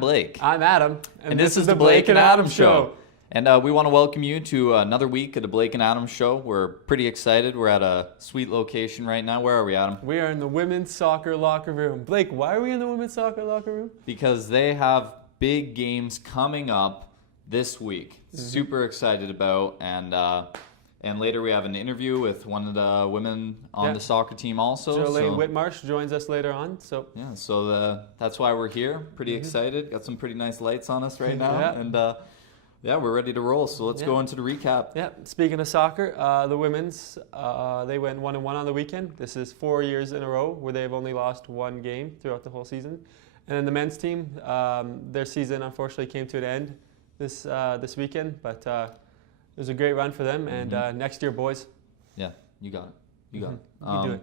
Blake. I'm Adam. And this is the Blake and Adam Show. And we want to welcome you to another week of the Blake and Adam Show. We're pretty excited. We're at a sweet location right now. Where are we, Adam? We are in the women's soccer locker room. Blake, why are we in the women's soccer locker room? Because they have big games coming up this week. Super excited about. And later we have an interview with one of the women on the soccer team also. Jolene Whitmarsh joins us later on. So that's why we're here. Pretty excited. Got some pretty nice lights on us right now. And we're ready to roll. So let's go into the recap. Yeah. Speaking of soccer, the women's, they went 1-1 on the weekend. This is 4 years in a row where they've only lost one game throughout the whole season. And then the men's team, their season unfortunately came to an end this weekend, but it was a great run for them, and next year, boys. Yeah, you got it. You got it. You do it.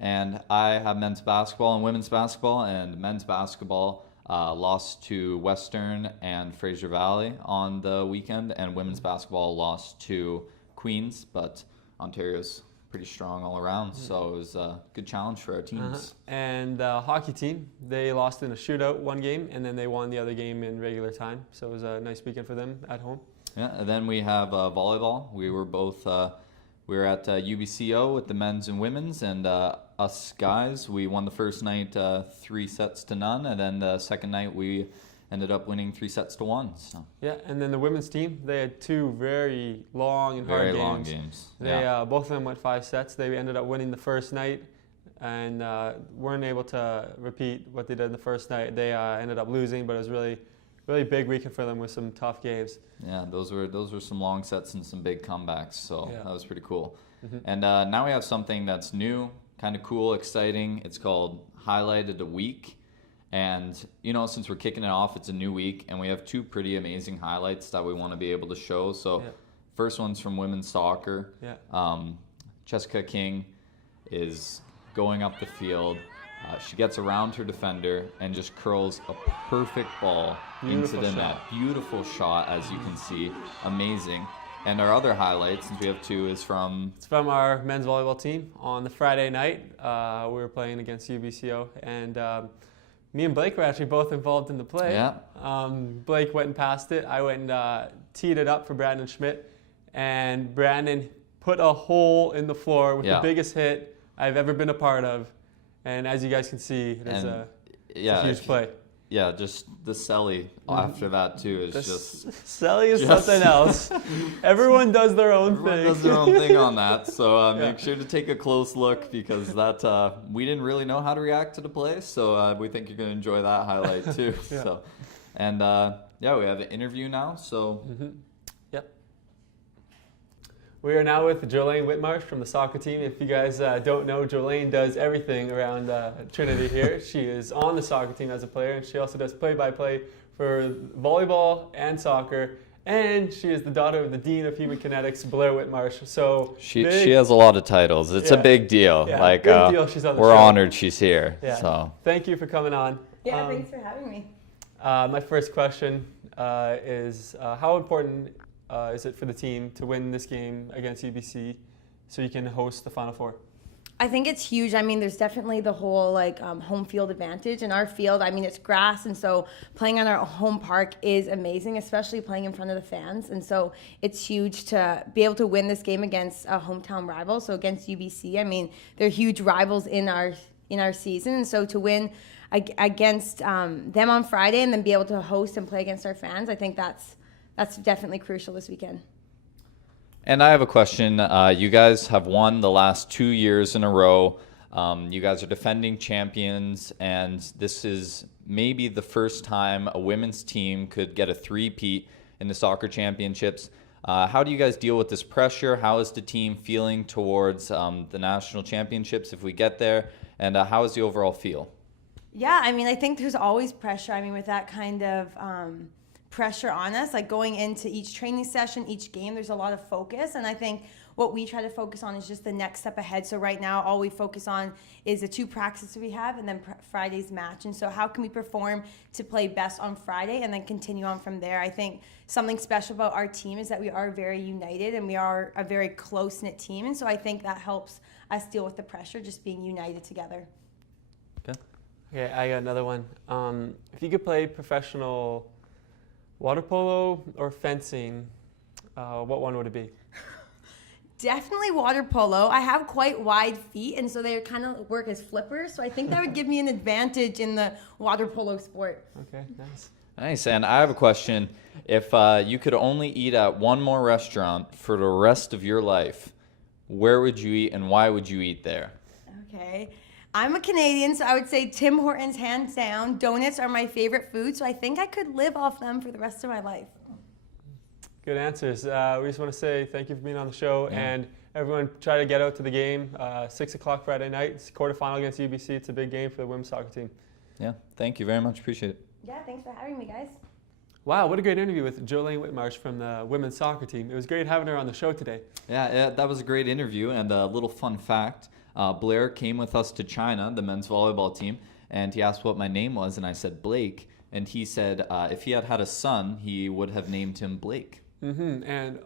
And I have men's basketball and women's basketball, and men's basketball lost to Western and Fraser Valley on the weekend, and women's basketball lost to Queens, but Ontario's pretty strong all around, so it was a good challenge for our teams. And the hockey team, they lost in a shootout one game, and then they won the other game in regular time, so it was a nice weekend for them at home. Yeah, and then we have volleyball. We were both we were at UBCO with the men's and women's, and us guys, we won the first night 3-0, and then the second night we ended up winning 3-1. So. Yeah, and then the women's team, they had two very long and hard games. Very long games. They both of them went 5 sets. They ended up winning the first night, and weren't able to repeat what they did in the first night. They ended up losing, but it was really big weekend for them with some tough games. Yeah, those were some long sets and some big comebacks, so that was pretty cool. And now we have something that's new, kind of cool, exciting. It's called Highlight of the Week. And, since we're kicking it off, it's a new week, and we have two pretty amazing highlights that we want to be able to show. So first one's from women's soccer. Jessica King is going up the field. She gets around her defender and just curls a perfect ball into the net. Beautiful shot, as you can see. Amazing. And our other highlight, since we have two, is from... It's from our men's volleyball team. On the Friday night, we were playing against UBCO, and me and Blake were actually both involved in the play. Yeah. Blake went and passed it. I went and teed it up for Brandon Schmidt, and Brandon put a hole in the floor with the biggest hit I've ever been a part of. And as you guys can see, it's a huge play. Yeah, just the celly after that too is just... Celly is something else. Everyone does their own thing. Everyone does their own thing on that. So make sure to take a close look, because that we didn't really know how to react to the play. So we think you're going to enjoy that highlight too. So, and we have an interview now. So. We are now with Jolene Whitmarsh from the soccer team. If you guys don't know, Jolene does everything around Trinity here. She is on the soccer team as a player, and she also does play-by-play for volleyball and soccer. And she is the daughter of the Dean of Human Kinetics, Blair Whitmarsh. So she has a lot of titles. It's a big deal. Yeah, big deal. She's on the we're show. Honored she's here. Yeah. So thank you for coming on. Yeah, thanks for having me. My first question is how important is it for the team to win this game against UBC so you can host the Final Four? I think it's huge. I mean, there's definitely the whole home field advantage. In our field, I mean, it's grass, and so playing on our home park is amazing, especially playing in front of the fans. And so it's huge to be able to win this game against a hometown rival. So against UBC, I mean, they're huge rivals in our season, and so to win against them on Friday and then be able to host and play against our fans, I think that's definitely crucial this weekend. And I have a question. You guys have won the last 2 years in a row. You guys are defending champions, and this is maybe the first time a women's team could get a three-peat in the soccer championships. How do you guys deal with this pressure? How is the team feeling towards the national championships if we get there? And how is the overall feel? Yeah, I mean, I think there's always pressure. I mean, with that kind of pressure on us, like going into each training session, each game, there's a lot of focus, and I think what we try to focus on is just the next step ahead. So right now, all we focus on is the 2 practices we have and then Friday's match. And so how can we perform to play best on Friday and then continue on from there? I think something special about our team is that we are very united and we are a very close-knit team. And so I think that helps us deal with the pressure, just being united together. Okay. Okay, I got another one. If you could play professional water polo or fencing, what one would it be? Definitely water polo. I have quite wide feet, and so they kind of work as flippers. So I think that would give me an advantage in the water polo sport. Okay, nice. Nice. And I have a question. If you could only eat at one more restaurant for the rest of your life, where would you eat and why would you eat there? Okay. I'm a Canadian, so I would say Tim Hortons, hands down. Donuts are my favorite food, so I think I could live off them for the rest of my life. Good answers. We just want to say thank you for being on the show, and everyone try to get out to the game. 6 o'clock Friday night, it's quarterfinal against UBC. It's a big game for the women's soccer team. Yeah, thank you very much. Appreciate it. Yeah, thanks for having me, guys. Wow, what a great interview with Jolene Whitmarsh from the women's soccer team. It was great having her on the show today. Yeah, that was a great interview. And a little fun fact, Blair came with us to China, the men's volleyball team, and he asked what my name was, and I said Blake. And he said if he had had a son, he would have named him Blake. Mm-hmm. And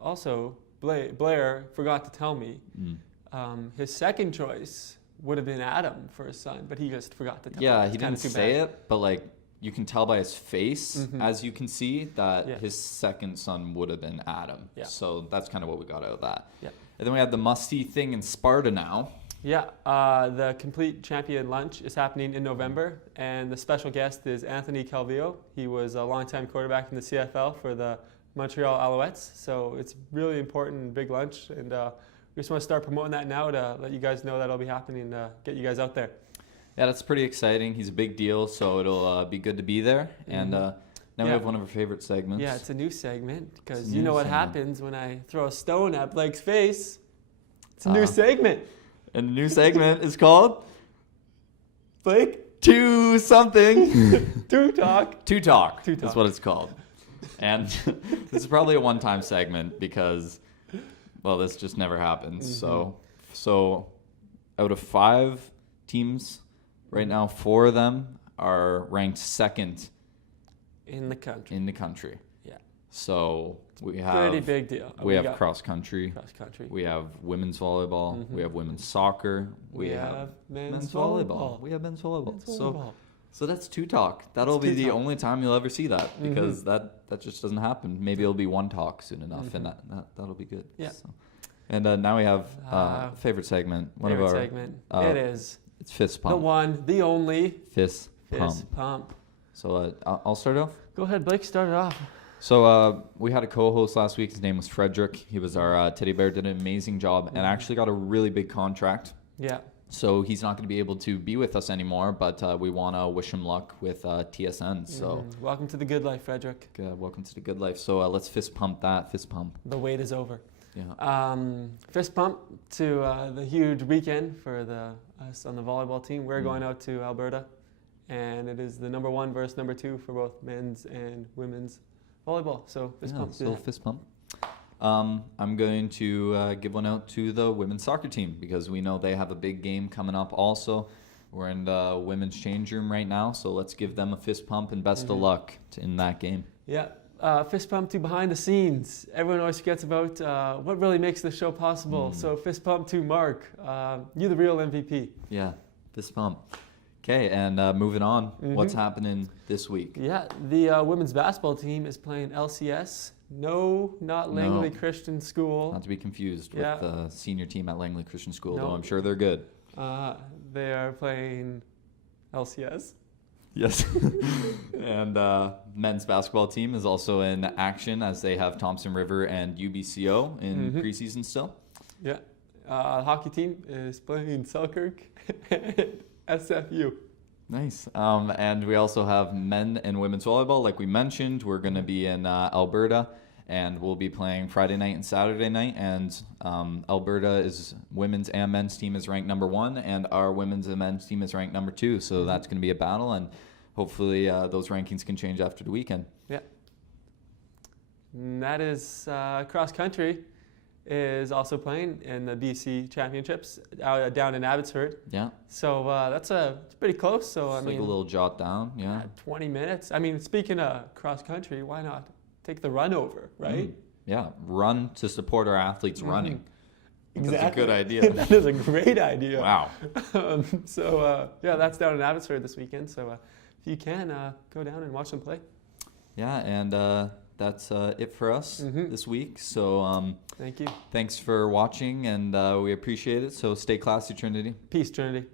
also, Blair forgot to tell me his second choice would have been Adam for his son, but he just forgot to tell me. Yeah, he didn't say it, but like you can tell by his face, as you can see, that his second son would have been Adam. Yeah. So that's kind of what we got out of that. Yeah. And then we have the must-see thing in Sparta now. Yeah, the Complete Champion Lunch is happening in November, and the special guest is Anthony Calvillo. He was a longtime quarterback in the CFL for the Montreal Alouettes, so it's really important, big lunch, and we just want to start promoting that now to let you guys know that'll be happening, get you guys out there. Yeah, that's pretty exciting. He's a big deal, so it'll be good to be there. And now we have one of our favorite segments. Yeah, it's a new segment, because you know what happens when I throw a stone at Blake's face. It's a new segment. And the new segment is called Blake to something. To talk. To talk. That's what it's called. And this is probably a one-time segment because, well, this just never happens. So out of 5 teams right now, 4 of them are ranked second in the country. Yeah. So we have pretty big deal. We have cross country. We have women's volleyball. We have women's soccer. We have men's volleyball. We have men's volleyball. So that's two talk. That'll be the only time you'll ever see that because that just doesn't happen. Maybe it'll be one talk soon enough, and that'll be good. Yeah. So. And now we have favorite segment. It is. It's fist pump. The one, the only. Fist pump. So I'll start off. Go ahead, Blake. Start it off. So we had a co-host last week. His name was Frederick. He was our teddy bear. Did an amazing job and actually got a really big contract. Yeah. So he's not going to be able to be with us anymore, but we want to wish him luck with TSN. So welcome to the good life, Frederick. Welcome to the good life. So let's fist pump that. Fist pump. The wait is over. Yeah. Fist pump to the huge weekend for us on the volleyball team. We're going out to Alberta, and it is the number 1 versus number 2 for both men's and women's volleyball. So fist pump. So fist pump. I'm going to give one out to the women's soccer team because we know they have a big game coming up also. We're in the women's change room right now, so let's give them a fist pump and best of luck in that game. Yeah, fist pump to behind the scenes. Everyone always forgets about what really makes the show possible. So fist pump to Mark. You're the real MVP. Yeah, fist pump. Okay, and moving on, what's happening this week? Yeah, the women's basketball team is playing LCS. No, not Langley Christian School. Not to be confused with the senior team at Langley Christian School, though I'm sure they're good. They are playing LCS. Yes. And men's basketball team is also in action as they have Thompson River and UBCO in preseason still. Yeah. Hockey team is playing Selkirk and SFU. Nice. And we also have men and women's volleyball. Like we mentioned, we're going to be in Alberta, and we'll be playing Friday night and Saturday night. And Alberta is women's and men's team is ranked number 1, and our women's and men's team is ranked number 2. So that's going to be a battle, and hopefully those rankings can change after the weekend. Yeah. And that is cross country is also playing in the BC Championships down in Abbotsford. Yeah. So it's pretty close. So it's like a little jot down. Yeah. 20 minutes. I mean, speaking of cross country, why not take the run over, right? Yeah, run to support our athletes running. Exactly. That's a good idea. That is a great idea. Wow. That's down in Episdoe this weekend. So if you can, go down and watch them play. Yeah, and that's it for us this week. So thank you. Thanks for watching, and we appreciate it. So stay classy, Trinity. Peace, Trinity.